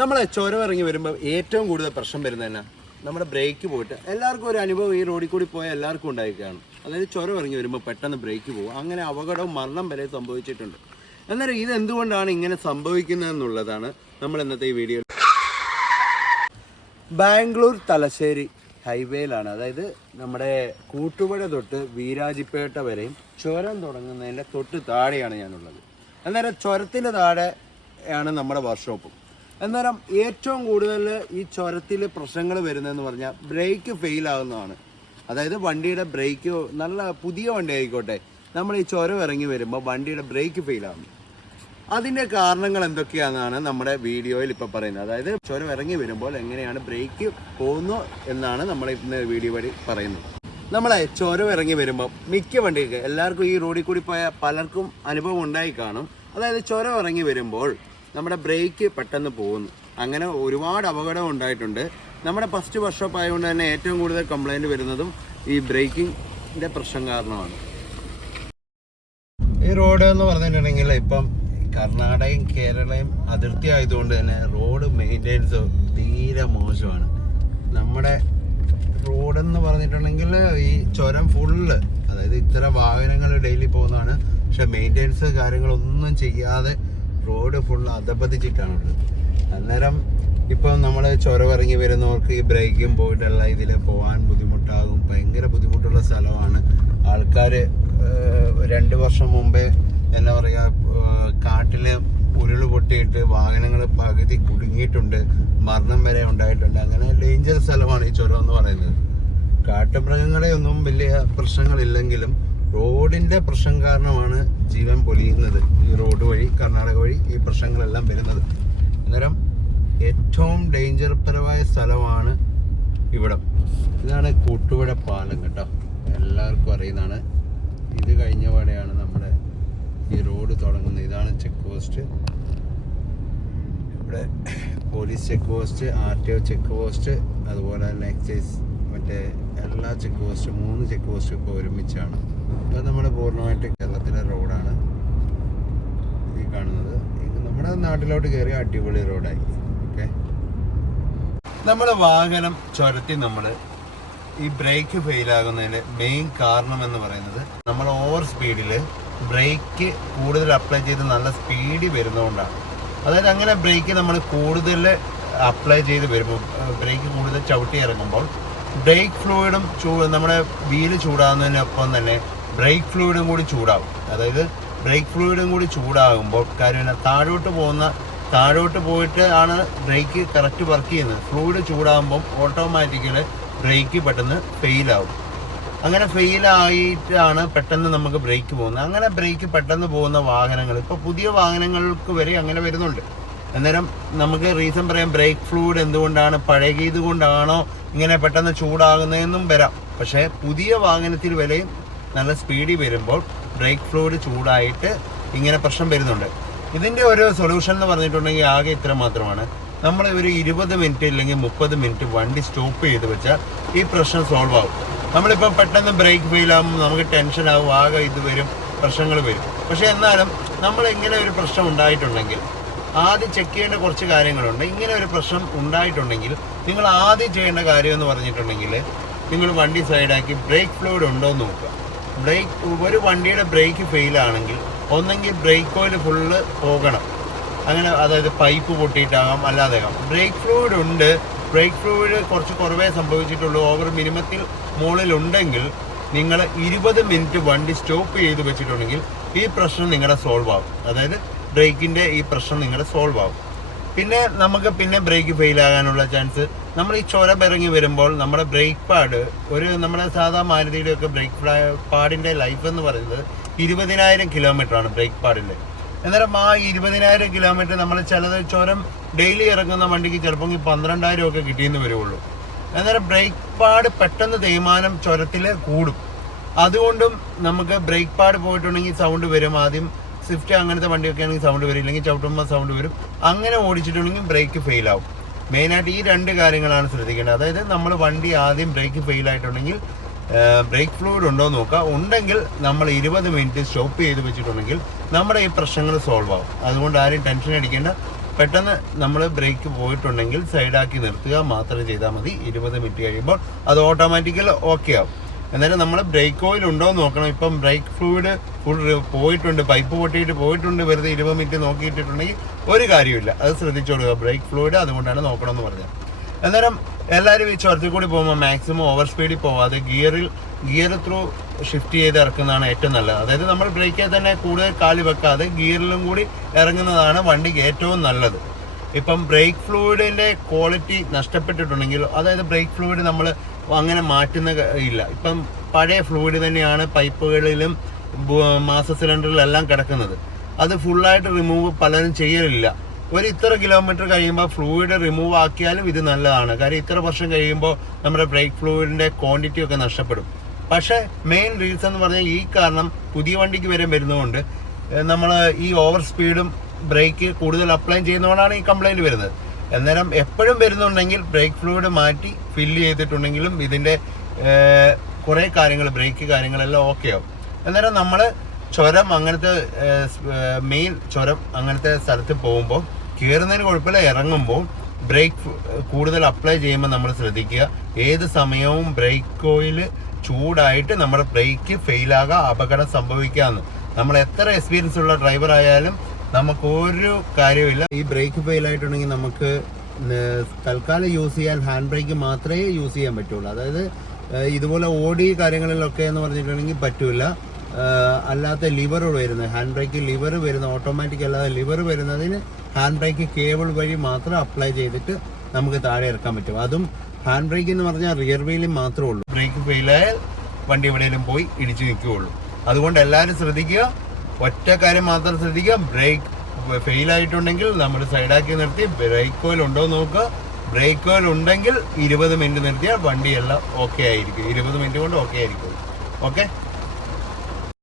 നമ്മൾ ചുരം ഇറങ്ങി വരുമ്പോൾ ഏറ്റവും കൂടുതൽ പ്രശ്നം വരുന്നത് തന്നെ നമ്മുടെ ബ്രേക്ക് പോയിട്ട്. എല്ലാവർക്കും ഒരു അനുഭവം ഈ റോഡിൽ കൂടി പോയാൽ എല്ലാവർക്കും ഉണ്ടായിരിക്കുകയാണ്. അതായത് ചുരം ഇറങ്ങി വരുമ്പോൾ പെട്ടെന്ന് ബ്രേക്ക് പോകും അങ്ങനെ അപകടവും മരണം വരെ സംഭവിച്ചിട്ടുണ്ട്. എന്നാലും ഇത് എന്തുകൊണ്ടാണ് ഇങ്ങനെ സംഭവിക്കുന്നതെന്നുള്ളതാണ് നമ്മൾ ഇന്നത്തെ ഈ വീഡിയോ ബാംഗ്ലൂർ തലശ്ശേരി ഹൈവേയിലാണ്. അതായത് നമ്മുടെ കൂട്ടുപുഴ തൊട്ട് വീരാജിപ്പേട്ട വരെയും ചുരം തുടങ്ങുന്നതിന്റെ തൊട്ട് താഴെയാണ് ഞാനുള്ളത്. അന്നേരം ചുരത്തിന്റെ താഴെയാണ് നമ്മുടെ വർക്ക്ഷോപ്പും അന്നേരം ഏറ്റവും കൂടുതൽ ഈ ചുരത്തിൽ പ്രശ്നങ്ങൾ വരുന്നതെന്ന് പറഞ്ഞാൽ ബ്രേക്ക് ഫെയിൽ ആകുന്നതാണ് അതായത് വണ്ടിയുടെ ബ്രേക്ക് നല്ല പുതിയ വണ്ടി ആയിക്കോട്ടെ. നമ്മൾ ഈ ചുരം ഇറങ്ങി വരുമ്പോൾ വണ്ടിയുടെ ബ്രേക്ക് ഫെയിൽ ആകുന്നു അതിന്റെ കാരണങ്ങൾ എന്തൊക്കെയാണെന്നാണ് നമ്മുടെ വീഡിയോയിൽ ഇപ്പോൾ പറയുന്നത്. അതായത് ചുരം ഇറങ്ങി വരുമ്പോൾ എങ്ങനെയാണ് ബ്രേക്ക് പോകുന്നു എന്നാണ് നമ്മൾ ഇന്ന് വീഡിയോ വഴി പറയുന്നത്. നമ്മളെ ചുരം ഇറങ്ങി വരുമ്പോൾ മിക്ക വണ്ടിക്ക് എല്ലാവർക്കും ഈ റോഡിൽ കൂടി പോയ പലർക്കും അനുഭവം ഉണ്ടായി കാണും. അതായത് ചുരം ഇറങ്ങി വരുമ്പോൾ നമ്മുടെ ബ്രേക്ക് പെട്ടെന്ന് പോകുന്നു. അങ്ങനെ ഒരുപാട് അപകടം ഉണ്ടായിട്ടുണ്ട്. നമ്മുടെ ഫസ്റ്റ് വർക്ക്ഷോപ്പ് ആയതുകൊണ്ട് തന്നെ ഏറ്റവും കൂടുതൽ കംപ്ലൈന്റ് വരുന്നതും ഈ ബ്രേക്കിങ്ങിന്റെ പ്രശ്നം കാരണമാണ്. ഈ റോഡ് എന്ന് പറഞ്ഞിട്ടുണ്ടെങ്കിൽ ഇപ്പം കർണാടകയും കേരളയും അതിർത്തി ആയതുകൊണ്ട് തന്നെ റോഡ് മെയിന്റെനൻസ് തീരെ മോശമാണ്. നമ്മുടെ റോഡെന്ന് പറഞ്ഞിട്ടുണ്ടെങ്കിൽ ഈ ചുരം ഫുള്ള് അതായത് ഇത്ര വാഹനങ്ങൾ ഡെയിലി പോകുന്നതാണ്. പക്ഷെ മെയിന്റെനൻസ് കാര്യങ്ങളൊന്നും ചെയ്യാതെ റോഡ് ഫുൾ അധപതിച്ചിട്ടാണുള്ളത്. അന്നേരം ഇപ്പം നമ്മൾ ചുരവിറങ്ങി വരുന്നവർക്ക് ഈ ബ്രേക്കും പോയിട്ടുള്ള ഇതിൽ പോകാൻ ബുദ്ധിമുട്ടാകും. ഭയങ്കര ബുദ്ധിമുട്ടുള്ള സ്ഥലമാണ്. ആൾക്കാർ രണ്ട് വർഷം മുമ്പേ എന്താ പറയുക കാട്ടിൽ ഉരുൾ പൊട്ടിയിട്ട് വാഹനങ്ങൾ പകുതി കുടുങ്ങിയിട്ടുണ്ട്. മരണം വരെ ഉണ്ടായിട്ടുണ്ട്. അങ്ങനെ ഡേഞ്ചർ സ്ഥലമാണ് ഈ ചുരം എന്ന് പറയുന്നത്. കാട്ടുമൃഗങ്ങളെ ഒന്നും വലിയ പ്രശ്നങ്ങളില്ലെങ്കിലും റോഡിന്റെ പ്രശ്നം കാരണമാണ് ജീവൻ പൊലിയുന്നത്. ഈ റോഡ് വഴി കർണാടക വഴി ഈ പ്രശ്നങ്ങളെല്ലാം വരുന്നത്. അന്നേരം ഏറ്റവും ഡേഞ്ചർ പരമായ സ്ഥലമാണ് ഇവിടം. ഇതാണ് കൂട്ടുപുഴ പാലം കേട്ടോ. എല്ലാവർക്കും അറിയുന്നതാണ്. ഇത് കഴിഞ്ഞ പാടെയാണ് നമ്മുടെ ഈ റോഡ് തുടങ്ങുന്നത്. ഇതാണ് ചെക്ക് പോസ്റ്റ്. ഇവിടെ police check post R T O check post അതുപോലെ തന്നെ എക്സൈസ് മറ്റേ എല്ലാ ചെക്ക് പോസ്റ്റും മൂന്ന് ചെക്ക് പോസ്റ്റും ഇപ്പോൾ ഒരുമിച്ചാണ്. ഇത് നമ്മുടെ പൂർണമായിട്ട് കേരളത്തിലെ റോഡാണ്. ഈ കാണുന്നത്. നമ്മുടെ നാട്ടിലോട്ട് കയറി അടിപൊളി റോഡായി. ഓക്കെ? നമ്മൾ വാഹനം ചുരത്തി നമ്മൾ ഈ ബ്രേക്ക് ഫെയിലാകുന്നതിന്റെ മെയിൻ കാരണം എന്ന് പറയുന്നത് നമ്മൾ ഓവർ സ്പീഡിൽ ബ്രേക്ക് കൂടുതൽ അപ്ലൈ ചെയ്ത് നല്ല സ്പീഡിൽ വരുന്നതുകൊണ്ടാണ്. അതായത് അങ്ങനെ ബ്രേക്ക് നമ്മൾ കൂടുതൽ അപ്ലൈ ചെയ്ത് വരുമ്പോൾ ബ്രേക്ക് കൂടുതൽ ചവിട്ടി ഇറങ്ങുമ്പോൾ ബ്രേക്ക് ഫ്ലൂയിഡും ചൂ നമ്മുടെ വീൽ ചൂടാകുന്നതിനൊപ്പം തന്നെ ബ്രേക്ക് ഫ്ലൂയിഡും കൂടി ചൂടാകും അതായത് ബ്രേക്ക് ഫ്ലൂയിഡും കൂടി ചൂടാകുമ്പോൾ കാര്യം താഴോട്ട് പോകുന്ന താഴോട്ട് പോയിട്ട് ആണ് ബ്രേക്ക് കറക്റ്റ് വർക്ക് ചെയ്യുന്നത്. ഫ്ലൂയിഡ് ചൂടാകുമ്പം ഓട്ടോമാറ്റിക്കലി ബ്രേക്ക് പെട്ടെന്ന് ഫെയിലാവും അങ്ങനെ ഫെയിലായിട്ടാണ് പെട്ടെന്ന് നമുക്ക് ബ്രേക്ക് പോകുന്നത്. അങ്ങനെ ബ്രേക്ക് പെട്ടെന്ന് പോകുന്ന വാഹനങ്ങൾ ഇപ്പോൾ പുതിയ വാഹനങ്ങൾക്ക് വരെ അങ്ങനെ വരുന്നുണ്ട്. അന്നേരം നമുക്ക് റീസൺ പറയാം ബ്രേക്ക് ഫ്ലൂയിഡ് എന്തുകൊണ്ടാണ് പഴകിയത് കൊണ്ടാണോ ഇങ്ങനെ പെട്ടെന്ന് ചൂടാകുന്നതെന്നും വരാം. പക്ഷേ പുതിയ വാഹനത്തിൽ വരെയും നല്ല സ്പീഡിൽ വരുമ്പോൾ ബ്രേക്ക് ഫ്ലൂയിഡ് ചൂടായിട്ട് ഇങ്ങനെ പ്രശ്നം വരുന്നുണ്ട്. ഇതിന്റെ ഒരു സൊല്യൂഷൻ എന്ന് പറഞ്ഞിട്ടുണ്ടെങ്കിൽ ആകെ ഇത്ര മാത്രമാണ്. നമ്മൾ ഒരു ഇരുപത് മിനിറ്റ് ഇല്ലെങ്കിൽ മുപ്പത് മിനിറ്റ് വണ്ടി സ്റ്റോപ്പ് ചെയ്ത് വെച്ചാൽ ഈ പ്രശ്നം സോൾവ് ആവും. നമ്മളിപ്പോൾ പെട്ടെന്ന് ബ്രേക്ക് ഫെയിൽ ആകുമ്പോൾ നമുക്ക് ടെൻഷൻ ആകും ആകെ ഇത് വരും പ്രശ്നങ്ങൾ വരും. പക്ഷേ എന്നാലും നമ്മൾ ഇങ്ങനെ ഒരു പ്രശ്നം ഉണ്ടായിട്ടുണ്ടെങ്കിൽ ആദ്യം ചെക്ക് ചെയ്യേണ്ട കുറച്ച് കാര്യങ്ങളുണ്ട്. ഇങ്ങനെ ഒരു പ്രശ്നം ഉണ്ടായിട്ടുണ്ടെങ്കിൽ നിങ്ങൾ ആദ്യം ചെയ്യേണ്ട കാര്യം എന്ന് പറഞ്ഞിട്ടുണ്ടെങ്കിൽ നിങ്ങൾ വണ്ടി സൈഡാക്കി ബ്രേക്ക് ഫ്ലൂയിഡ് ഉണ്ടോ എന്ന് നോക്കുക. ബ്രേക്ക് ഒരു വണ്ടിയുടെ ബ്രേക്ക് ഫെയിൽ ആണെങ്കിൽ ഒന്നെങ്കിൽ ബ്രേക്ക് ഓയിൽ ഫുള്ള് പോകണം. അങ്ങനെ അതായത് പൈപ്പ് പൊട്ടിയിട്ടാകാം അല്ലാതെയാകാം ബ്രേക്ക് ഫ്ലൂയിഡ് ഉണ്ട്. ബ്രേക്ക് ഫ്ലൂയിഡ് കുറച്ച് കുറവേ സംഭവിച്ചിട്ടുള്ളൂ. ഓവർ മിനിമത്തിൽ മുകളിലുണ്ടെങ്കിൽ നിങ്ങൾ ഇരുപത് മിനിറ്റ് വണ്ടി സ്റ്റോപ്പ് ചെയ്ത് വെച്ചിട്ടുണ്ടെങ്കിൽ ഈ പ്രശ്നം നിങ്ങളുടെ സോൾവ് ആകും അതായത് ബ്രേക്കിന്റെ ഈ പ്രശ്നം നിങ്ങളുടെ സോൾവ് ആവും. പിന്നെ നമുക്ക് പിന്നെ ബ്രേക്ക് ഫെയിൽ ആകാനുള്ള ചാൻസ് നമ്മൾ ഈ ചുരം ഇറങ്ങി വരുമ്പോൾ നമ്മുടെ ബ്രേക്ക് പാഡ് ഒരു നമ്മുടെ സാധാ മാരുതിയുടെ ഒക്കെ ബ്രേക്ക് പാഡിന്റെ ലൈഫ് എന്ന് പറയുന്നത് ഇരുപതിനായിരം ആണ് ബ്രേക്ക് പാഡിന്റെ അന്നേരം ആ ഇരുപതിനായിരം കിലോമീറ്റർ നമ്മൾ ചിലത് ചുരം ഡെയിലി ഇറങ്ങുന്ന വണ്ടിക്ക് ചിലപ്പോൾ പന്ത്രണ്ടായിരം ഒക്കെ കിട്ടിയെന്ന് വരുള്ളൂ അന്നേരം ബ്രേക്ക് പാഡ് പെട്ടെന്ന് തേയ്മാനം ചുരത്തിൽ കൂടും. അതുകൊണ്ടും നമുക്ക് ബ്രേക്ക് പാഡ് പോയിട്ടുണ്ടെങ്കിൽ സൗണ്ട് വരും ആദ്യം. സ്വിഫ്റ്റ് അങ്ങനത്തെ വണ്ടിയൊക്കെ ആണെങ്കിൽ സൗണ്ട് വരും. ഇല്ലെങ്കിൽ ചവിട്ടുമ്പോൾ സൗണ്ട് വരും. അങ്ങനെ ഓടിച്ചിട്ടുണ്ടെങ്കിൽ ബ്രേക്ക് ഫെയിൽ ആവും. മെയിനായിട്ട് ഈ രണ്ട് കാര്യങ്ങളാണ് ശ്രദ്ധിക്കേണ്ടത്. അതായത് നമ്മൾ വണ്ടി ആദ്യം ബ്രേക്ക് ഫെയിൽ ആയിട്ടുണ്ടെങ്കിൽ ബ്രേക്ക് ഫ്ലൂയിഡ് ഉണ്ടോ എന്ന് നോക്കുക. ഉണ്ടെങ്കിൽ നമ്മൾ ഇരുപത് മിനിറ്റ് സ്റ്റോപ്പ് ചെയ്ത് വെച്ചിട്ടുണ്ടെങ്കിൽ നമ്മുടെ ഈ പ്രശ്നങ്ങൾ സോൾവ് ആവും. അതുകൊണ്ട് ആരും ടെൻഷൻ അടിക്കേണ്ട. പെട്ടെന്ന് നമ്മൾ ബ്രേക്ക് പോയിട്ടുണ്ടെങ്കിൽ സൈഡാക്കി നിർത്തുക. മാത്രം ചെയ്താൽ മതി. ഇരുപത് മിനിറ്റ് കഴിയുമ്പോൾ അത് ഓട്ടോമാറ്റിക്കൽ ഓക്കെ ആവും. എന്നാലും നമ്മൾ ബ്രേക്ക് ഓയിൽ ഉണ്ടോ എന്ന് നോക്കണം. ഇപ്പം ബ്രേക്ക് ഫ്ലൂയിഡ് ഫുൾ പോയിട്ടുണ്ട് പൈപ്പ് പൊട്ടിയിട്ട് പോയിട്ടുണ്ട് വെറുതെ ഇരുപത് മിനിറ്റ് നോക്കിയിട്ടിട്ടുണ്ടെങ്കിൽ ഒരു കാര്യമില്ല അത് ശ്രദ്ധിച്ചോളുക ബ്രേക്ക് ഫ്ലൂയിഡ് അതുകൊണ്ടാണ് നോക്കണമെന്ന് പറഞ്ഞത്. അന്നേരം എല്ലാവരും ഈ ചുരത്തിൽ കൂടി പോകുമ്പോൾ മാക്സിമം ഓവർ സ്പീഡിൽ പോവാതെ ഗിയറിൽ ഗിയർ ത്രൂ ഷിഫ്റ്റ് ചെയ്ത് ഇറക്കുന്നതാണ് ഏറ്റവും നല്ലത്. അതായത് നമ്മൾ ബ്രേക്കിൽ തന്നെ കൂടുതൽ കാലി വെക്കാതെ ഗിയറിലും കൂടി ഇറങ്ങുന്നതാണ് വണ്ടിക്ക് ഏറ്റവും നല്ലത്. ഇപ്പം ബ്രേക്ക് ഫ്ലൂയിഡിന്റെ ക്വാളിറ്റി നഷ്ടപ്പെട്ടിട്ടുണ്ടെങ്കിൽ അതായത് ബ്രേക്ക് ഫ്ലൂയിഡ് നമ്മൾ അങ്ങനെ മാറ്റുന്ന ഇല്ല. ഇപ്പം പഴയ ഫ്ലൂയിഡ് തന്നെയാണ് പൈപ്പുകളിലും മാസ സിലിണ്ടറിലെല്ലാം കിടക്കുന്നത്. അത് ഫുള്ളായിട്ട് റിമൂവ് പലരും ചെയ്യലില്ല. ഒരു ഇത്ര കിലോമീറ്റർ കഴിയുമ്പോൾ ഫ്ലൂയിഡ് റിമൂവ് ആക്കിയാലും ഇത് നല്ലതാണ്. കാര്യം ഇത്ര വർഷം കഴിയുമ്പോൾ നമ്മുടെ ബ്രേക്ക് ഫ്ലൂയിഡിന്റെ ക്വാണ്ടിറ്റി ഒക്കെ നഷ്ടപ്പെടും. പക്ഷേ മെയിൻ റീസൺ എന്ന് പറഞ്ഞാൽ ഈ കാരണം പുതിയ വണ്ടിക്ക് വരെ വരുന്നതുകൊണ്ട് നമ്മൾ ഈ ഓവർ സ്പീഡും ബ്രേക്ക് കൂടുതൽ അപ്ലൈ ചെയ്യുന്നതുകൊണ്ടാണ് ഈ കംപ്ലൈന്റ് വരുന്നത്. അന്നേരം എപ്പോഴും വരുന്നുണ്ടെങ്കിൽ ബ്രേക്ക് ഫ്ലൂയിഡ് മാറ്റി ഫില്ല് ചെയ്തിട്ടുണ്ടെങ്കിലും ഇതിന്റെ കുറേ കാര്യങ്ങൾ ബ്രേക്ക് കാര്യങ്ങളെല്ലാം ഓക്കെ ആവും. അന്നേരം നമ്മൾ ചുരം അങ്ങനത്തെ മെയിൻ ചുരം അങ്ങനത്തെ സ്ഥലത്ത് പോകുമ്പോൾ കയറുന്നതിന് കുഴപ്പമില്ല ഇറങ്ങുമ്പോൾ ബ്രേക്ക് കൂടുതൽ അപ്ലൈ ചെയ്യുമ്പോൾ നമ്മൾ ശ്രദ്ധിക്കുക. ഏത് സമയവും ബ്രേക്ക് ഓയിൽ ചൂടായിട്ട് നമ്മുടെ ബ്രേക്ക് ഫെയിലാകാം അപകടം സംഭവിക്കാമെന്ന്. നമ്മൾ എത്ര എക്സ്പീരിയൻസ് ഉള്ള ഡ്രൈവർ ആയാലും നമുക്ക് ഒരു കാര്യമില്ല ഈ ബ്രേക്ക് ഫെയിൽ ആയിട്ടുണ്ടെങ്കിൽ നമുക്ക് തൽക്കാലം യൂസ് ചെയ്യാൻ ഹാൻഡ് ബ്രേക്ക് മാത്രമേ യൂസ് ചെയ്യാൻ പറ്റുള്ളൂ. അതായത് ഇതുപോലെ ഓടി കാര്യങ്ങളിലൊക്കെ എന്ന് പറഞ്ഞിട്ടുണ്ടെങ്കിൽ പറ്റൂല. ഏഹ് അല്ലാത്ത ലിവർ വരുന്നത് ഹാൻഡ് ബ്രേക്ക് ലിവർ വരുന്ന ഓട്ടോമാറ്റിക് അല്ലാതെ ലിവർ വരുന്നതിന് ഹാൻഡ് ബ്രേക്ക് കേബിൾ വഴി മാത്രം അപ്ലൈ ചെയ്തിട്ട് നമുക്ക് താഴെ ഇറക്കാൻ പറ്റും. അതും ഹാൻഡ് ബ്രേക്ക് എന്ന് പറഞ്ഞാൽ റിയർ വീലിൽ മാത്രമേ ഉള്ളൂ. ബ്രേക്ക് ഫെയിലായാൽ വണ്ടി എവിടെയെങ്കിലും പോയി ഇടിച്ചു നിൽക്കുകയുള്ളൂ. അതുകൊണ്ട് എല്ലാവരും ശ്രദ്ധിക്കുക. ഒറ്റ കാര്യം മാത്രം ശ്രദ്ധിക്കുക. ബ്രേക്ക് ഫെയിൽ ആയിട്ടുണ്ടെങ്കിൽ നമ്മൾ സൈഡാക്കി നിർത്തി. ബ്രേക്ക് ഓയിൽ ഉണ്ടോ നോക്കുക. ബ്രേക്ക് ഓയിൽ ഉണ്ടെങ്കിൽ ഇരുപത് മിനിറ്റ് നിർത്തിയാൽ വണ്ടിയെല്ലാം ഓക്കെ ആയിരിക്കും. ഇരുപത് മിനിറ്റ് കൊണ്ട് ഓക്കെ ആയിരിക്കും. ഓക്കെ